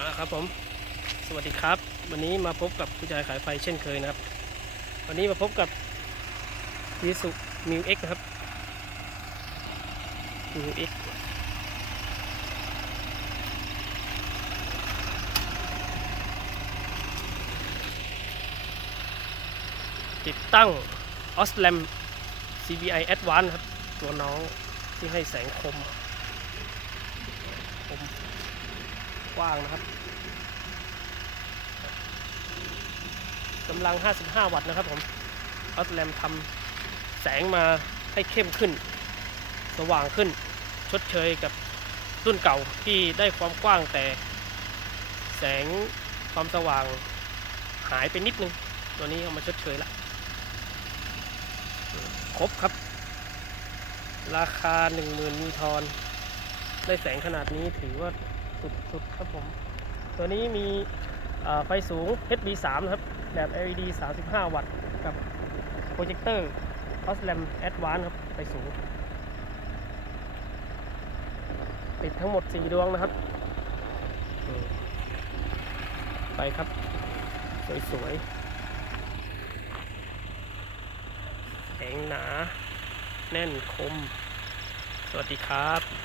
อ่าครับผมสวัสดีครับ วันนี้มาพบกับผู้ชายขายไฟเช่นเคยนะครับ วันนี้มาพบกับยีสุมิวเอ็กนะครับมิวเอ็กติดตั้งออสแลม CBI Advance ครับ ตัวน้องที่ให้แสงคม คม กว้างนะครับกำลัง 55 วัตต์นะครับผมออสแลมทำแสงมาให้เข้มขึ้น สว่างขึ้น ชดเชยกับรุ่นเก่าที่ได้ความกว้างแต่ แสงความสว่างหายไปนิดนึง ตัวนี้เอามาชดเชยละครบครับ ราคา 10,000 นิวทอน ได้แสงขนาดนี้ถือว่า สุดๆครับผม ตัวนี้มีไฟสูง HB3 นะครับ แบบ LED 35 วัตต์กับโปรเจคเตอร์ Oslam Advance ครับ ไฟสูง ติดทั้งหมด 4 ดวงนะครับ ไปครับ สวยๆแข็งหนา แน่นคม สวัสดีครับ